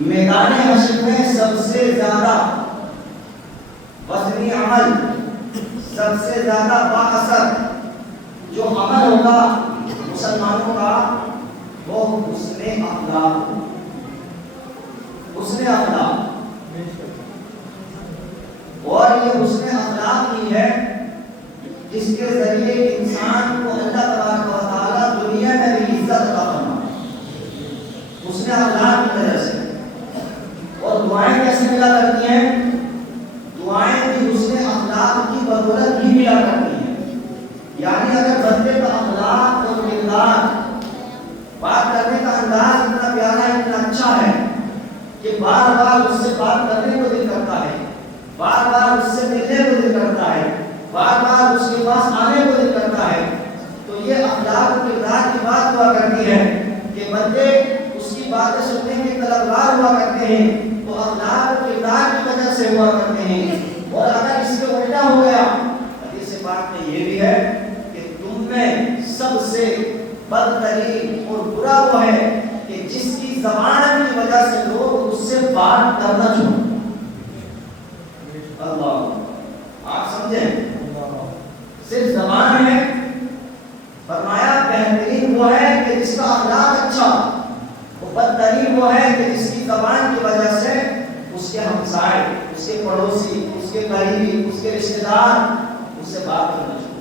میدان حشر میں سب سے زیادہ وزنی عمل، سب سے زیادہ بااثر جو عمل ہوگا مسلمانوں کا وہ حسن اخلاق، حسن اخلاق. اور یہ حسن اخلاق ہی ہے جس کے ذریعے انسان کو اللہ تبارک و تعالیٰ دنیا میں بھی عزت عطا فرمائے، حسن اخلاق کی وجہ سے. اور دعائیں کیسے ملا کرتی ہیں؟ دعائیں بھی حسن اخلاق کی بدولت ہی ملا کرتی ہیں. یعنی اگر بندے کا اخلاق اور کردار، بات کرنے کا انداز اتنا پیارا اتنا اچھا ہے کہ بار بار اس سے بات کرنے کو دل کرتا ہے، بار بار اس سے ملنے کو دل کرتا ہے، بار بار اس کے پاس آنے کو دل کرتا ہے، تو یہ اخلاق و کردار کی بات ہوا کرتی ہے کہ بندے اس کی باتیں سننے کے طلبگار ہوا کرتے ہیں. تو اخلاق و کردار کی وجہ سے ہوا کرتے ہیں. اور اگر اس کے الٹا ہو گیا، حدیث پاک میں یہ بھی ہے کہ تم میں سب سے بدترین اور برا وہ ہے کہ جس کی زبان کی وجہ سے لوگ اس سے بات کرنا چھوڑیں. اللہ، آپ سمجھیں، صرف زبان ہے. فرمایا بہترین وہ ہے کہ جس کا اخلاق اچھا، وہ بدترین وہ ہے کہ جس کی زبان کی وجہ سے اس کے ہمسائے، اس کے پڑوسی، اس کے قریبی، اس کے رشتہ دار اس سے بات کرنا چھوڑیں.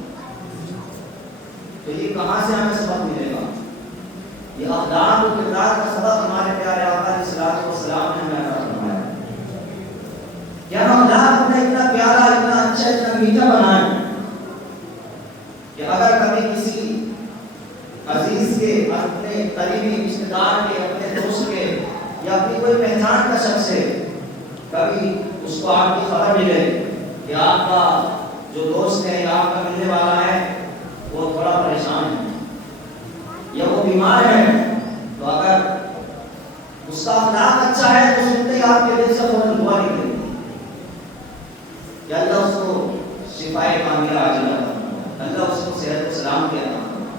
تو یہ کہاں سے ہمیں سبق ملے گا؟ یہ اخلاق و کردار کا سبق ہمارے پیارے آقا علیہ الصلوۃ والسلام نے ہمیں عطا فرمایا. کیا ہم اخلاق اپنا اتنا پیارا، اتنا اچھا، اتنا میٹھا بنائیں کہ اگر کبھی کسی عزیز کے، اپنے قریبی رشتہ دار کے، اپنے دوست کے یا اپنی کوئی پہچان کا شخص ہے، کبھی اس کو آپ کی خبر ملے کہ آپ کا جو دوست ہے یا آپ کا ملنے والا ہے وہ تھوڑا پریشان ہے یا وہ بیمار ہے، تو اگر اس کا اخلاق اچھا ہے تو سنتے ہی آپ کے دل سے فوراً دعا نکلے کہ اللہ اس کو شفائے کاملہ عاجلہ عطا فرمائے، اللہ اس کو صحت و سلامتی عطا فرمائے.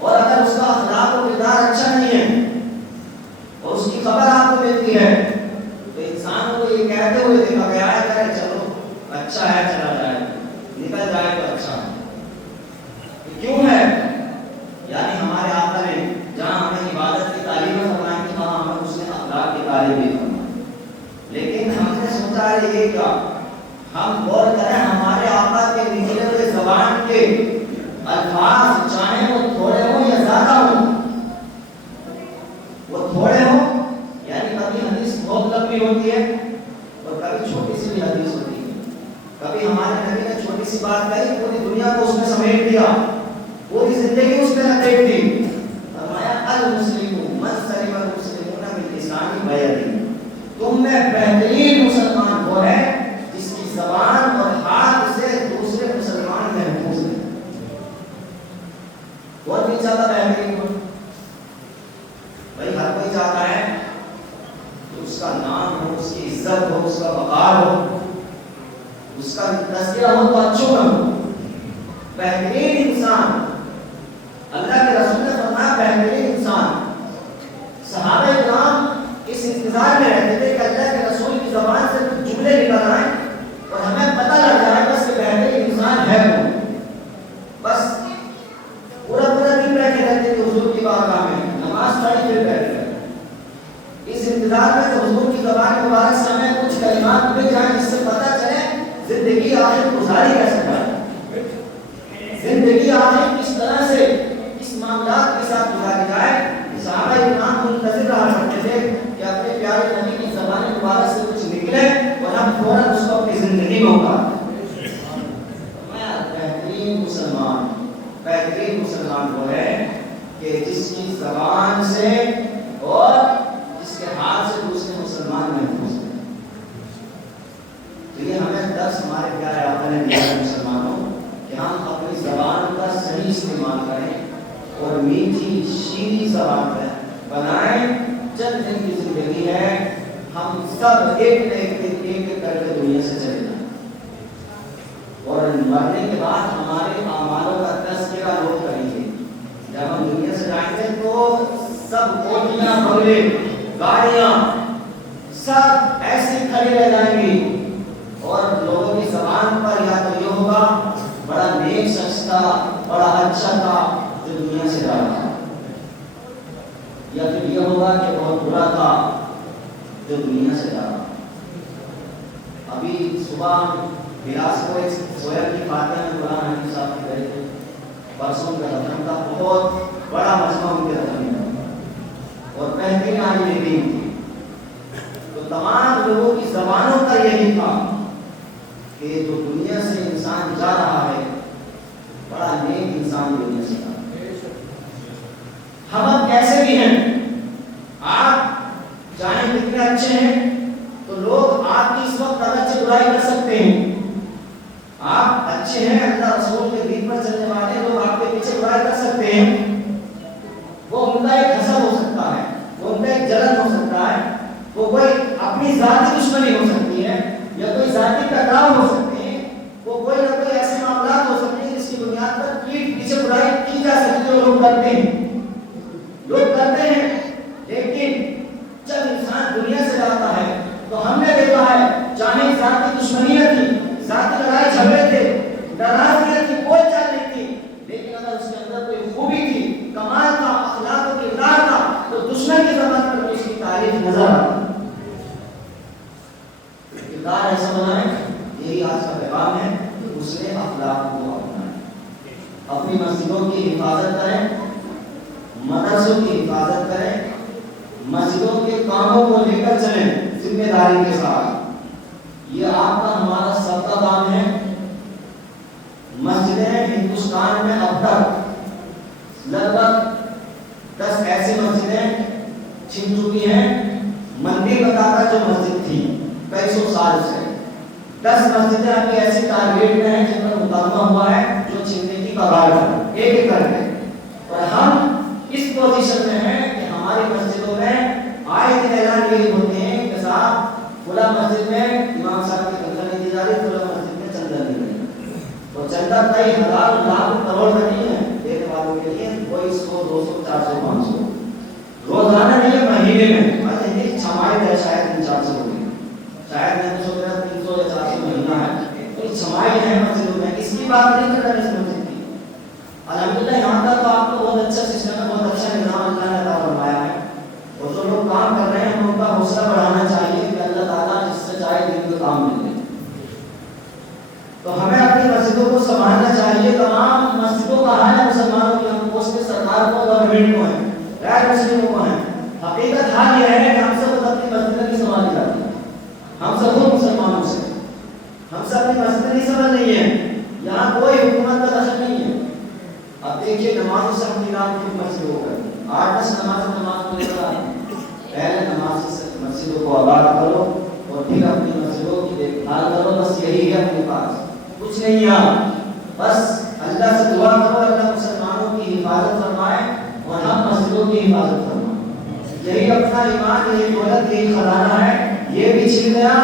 اور اگر اس کا اخلاق و کردار اچھا نہیں ہے اور اس کی خبر آپ کو ملتی ہے تو انسان کو یہ کہتے ہوئے دیکھا گیا ہے کہ چلو اچھا ہے، چلا جائے، نکل جائے تو اچھا ہے. کیوں ہے؟ یعنی ہمارے آقا نے جہاں ہمیں عبادت کی تعلیم فرمائی تھی وہاں ہمیں اس نے اخلاق کی تعلیم بھی فرمائی. لیکن ہم نے سوچا ہے یہ کیا، ہم غور کریں ہمارے آقا کے نکلے ہوئے زبان کے الفاظ، چاہے وہ تھوڑے ہوں یا زیادہ ہوں، وہ تھوڑے ہوں یعنی کبھی حدیث بہت لمبی ہوتی ہے اور کبھی چھوٹی سی بھی حدیث ہوتی ہے. کبھی ہمارے نبی نے چھوٹی سی بات کہی، پوری دنیا کو اس میں سمیٹ دیا، پوری زندگی اس میں لپیٹ دی. فرمایا المسلم من سلم المسلمون من لسانه ویده، تم میں بہترین مسلمان وہ ہے جس کی زبان اور ہاتھ سے دوسرے مسلمان محفوظ ہے. کون بھی چاہتا بہترین ہو؟ بھائی ہر کوئی چاہتا ہے کہ اس کا نام ہو، اس کی عزت ہو، اس کا وقار ہو، اس کا تذکرہ ہو تو اچھا ہو. بہترین انسان، اللہ کے رسول نے فرمایا بہترین انسان. صحابہ کرام اس انتظار میں رہتے تھے کہ اللہ کے رسول کی زبان سے کچھ جملے نکل آئیں اور ہمیں پتہ لگ جائے بس کہ بہترین انسان ہے وہ. بس پورا دن بیٹھے رہتے تھے حضور کی بارگاہ میں، نماز پڑھی پھر بیٹھ گئے. اس انتظار میں کہ حضور کی زبان مبارک سے ہمیں کچھ کلمات مل جائیں جس سے پتہ چلے زندگی آخر گزاری کیسے جائے، زندگی آخر کس طرح سے اس معاملات کے ساتھ گزاری جائے. صحابہ کرام منتظر رہا کرتے تھے کہ اپنے پیارے نبی کی زبان مبارک سے کچھ نکلے اور ہم فوراً اس کو اپنی زندگی میں اتاریں. بہترین مسلمان، بہترین مسلمان وہ ہے کہ جس کی زبان سے اور جس کے ہاتھ سے دوسرے مسلمان محفوظ ہیں. تو یہ ہمیں درس ہمارے پیارے آقا نے دیا ہے مسلمانوں کہ ہم اپنی زبان کا صحیح استعمال کریں اور میٹھی شیریں زبان بنائیں. چند دن کی زندگی ہے، ہم سب ایک ایک کر کے دنیا سے چلے جائیں اور مرنے کے بعد ہمارے اعمالوں کا تذکرہ لوگ کریں گے. جب ہم دنیا سے جائیں گے تو سب کوٹیاں بنگلے گاڑیاں سب ایسی کھڑی رہ جائیں گی اور لوگوں کی زبان پر یا تو یہ ہوگا بڑا نیک شخص تھا، بڑا اچھا تھا جو دنیا سے جا رہا، یا پھر یہ ہوگا کہ بہت برا تھا جو دنیا سے جا رہا۔ ابھی صبح گلاس کو ایک سویا کی فاتحہ میں قرآن حکیم صاحب کی گئے تھے، پرسوں کا رقم تھا، بہت بڑا مجمع ان کے رقم تھا اور بہترین آج میٹنگ تھی، تو تمام لوگوں کی زبانوں کا یہی تھا کہ جو دنیا سے انسان جا رہا ہے بڑا نیک انسان دنیا سے جا رہا ہے۔ ہم اب کیسے بھی ہیں، آپ چاہے کتنے اچھے ہیں تو لوگ آپ کی اس وقت اگر سے برائی کر سکتے ہیں، آپ اچھے ہیں، اللہ رسول کے دین پر چلنے والے لوگ آپ کے پیچھے برائی کر سکتے ہیں، وہ ان کا ایک حسد ہو سکتا ہے، وہ ان کا ایک جلن ہو سکتا ہے، وہ کوئی اپنی ذاتی دشمنی ہو سکتی ہے یا کوئی ذاتی ٹکراؤ ہو سکتے ہیں، وہ کوئی نہ کوئی ایسے معاملات ہو سکتے ہیں جس کی بنیاد پر پیٹھ پیچھے برائی کی جا سکتی ہے، لوگ کرتے ہیں، لیکن جب انسان دنیا سے جاتا ہے تو ہم نے دیکھا ہے چاہے ذاتی دشمنیاں تھی، ذاتی لڑائی جھگڑے تھے، ناراضگیاں تھی، کوئی چال نہیں تھی، لیکن اگر اس کے اندر کوئی خوبی تھی، کمال تھا، اخلاق و کردار تھا تو دشمن کی زبان پر اس کی تعریف نظر آتی۔ کردار ایسا بنائیں، یہی آج کا پیغام ہے کہ اس نے اخلاق کو اپنائیں، اپنی مسجدوں کی حفاظت کریں، مدرسوں کی حفاظت کریں، مسجدوں کے کاموں کو لے کر چلیں ذمہ داری کے ساتھ، یہ آپ کا ہمارا سب کا کام ہے۔ مسجدیں ہندوستان میں اب تک لگ بھگ 10 ایسی مسجدیں چھن چکی ہیں، مندر بتاتا جو مسجد تھی کئی سو سال سے، 10 مسجدیں ابھی ایسی ٹارگیٹ میں ہیں جن پر مقدمہ ہوا ہے جو چھننے کی کگار ہے، ایک ایک کر کے، اور ہم اس پوزیشن میں ہیں کہ ہماری مسجدوں میں آئے دن اعلان یہی ہوتے ہیں کہ صاحب فلاں مسجد میں امام صاحب کی تنخواہ نہیں دی جا رہی، فلاں مسجد میں چندہ نہیں ہے، تو چندہ کئی ہزار لاکھ کروڑ کا نہیں ہے دینے والوں کے لیے، کوئی 100 200 400 500 روزانہ نہیں ہے، مہینے میں بس یہ چھمائی ہے، شاید 300 ہوگی، شاید میں تو میرا 300 یا 400 مہینہ ہے، تو چھمائی ہے مسجدوں میں، اس کی بات نہیں کر رہے اس مسجد کی۔ الحمدللہ یہاں کا تو آپ کو بہت اچھا سسٹم ہے، بہت اچھا نظام اللہ نے عطا فرمایا ہے، اور جو لوگ کام کر رہے ہیں ہم ان کا حوصلہ بڑھانا چاہیے کہ اللہ تعالیٰ جس سے چاہے دین کا کام مل جائے، تو ہمیں اپنی مسجدوں کو سنبھالنا چاہیے۔ تمام مسجدوں کا حال ہے مسلمانوں کی، ہم پوسٹ سرکار کو، گورنمنٹ کو ہیں، غیر مسلموں کو ہیں، حقیقت حال یہ ہے کہ ہم سب کو اپنی مسجد نہیں سنبھالی جاتی، ہم سب کو مسلمانوں سے، ہم سب اپنی مسجد نہیں سنبھال رہی ہیں، یہاں کوئی حکومت کا دخل نہیں ہے۔ اب دیکھیے نماز سے اپنی رات کی مسجد ہو کر 8-10 نماز کو نظر آئے، پہلے نماز سے مسجدوں کو آباد کرو اور پھر اپنی مسجدوں کی دیکھ بھال کرو، بس یہی ہے اپنے پاس، کچھ نہیں ہے، بس اللہ سے دعا کرو اللہ مسلمانوں کی حفاظت فرمائے اور ہم مسجدوں کی حفاظت فرمائے، یہی اپنا ایمان، یہی دولت، یہی خزانہ ہے، یہ بھی چھن گیا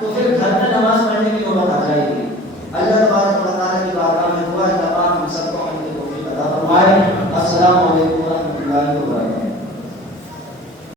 تو پھر گھر میں نماز پڑھنے کی نوبت آ جائے گی۔ اللہ تبارک و تعالیٰ کی بارگاہ میں دعا ہے اللہ پاک ہم سب کو ہم کو توفیق عطا فرمائے۔ السلام علیکم ورحمۃ اللہ وبرکاتہ۔